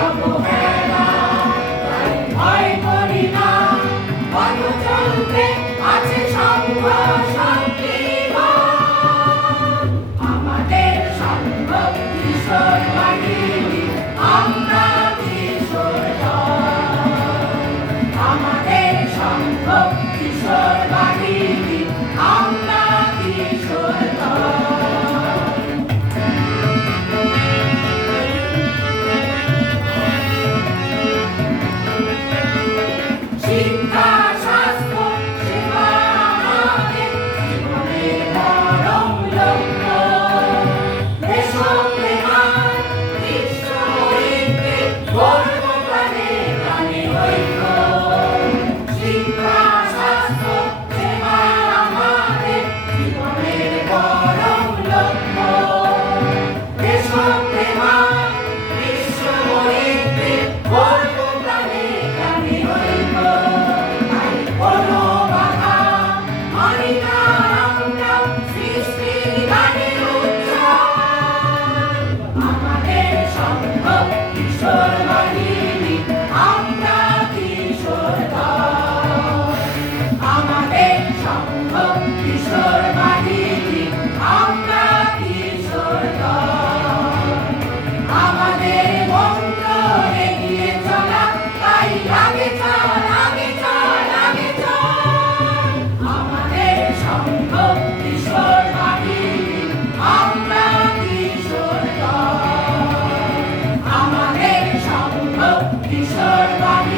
অবহেলা তাই ভয় করি না পথ চলতে আছে সঙ্গ শক্তিমান আমাদের সঙ্গ কিশোর বাহিনী আমরা কিশোর দল আমাদের সঙ্গ কিশোর বাহিনী আমরা কিশোর দল শিক্ষা স্বাস্থ্য সেবা আমাদের জীবনের পরম লক্ষ্য দেশপ্রেমার বিশ্বহীনকে গর্ব প্রাণে প্রাণে ঐক্য শিক্ষা স্বাস্থ্য সেবা আমাদের জীবনের পরম লক্ষ্য দেশপ্রেমার বিশ্বহীনকে গর্ব প্রাণে প্রাণে ঐক্য তাই কোনো বাধা মানি না আমরা সৃষ্টির গানের উচ্চারণ আমাদের সঙ্গ কিশোর বাহিনী আমরা কিশোর দল আমাদের সঙ্গ কিশোর বাহিনী আমরা কিশোর দল আমাদের মন্ত্র এগিয়ে চলা তাই আগে চল আগে চল আগে চল আমাদের সঙ্গ কিশোর বাহিনী আমরা কিশোর দল আমাদের সঙ্গ কিশোর বাহিনী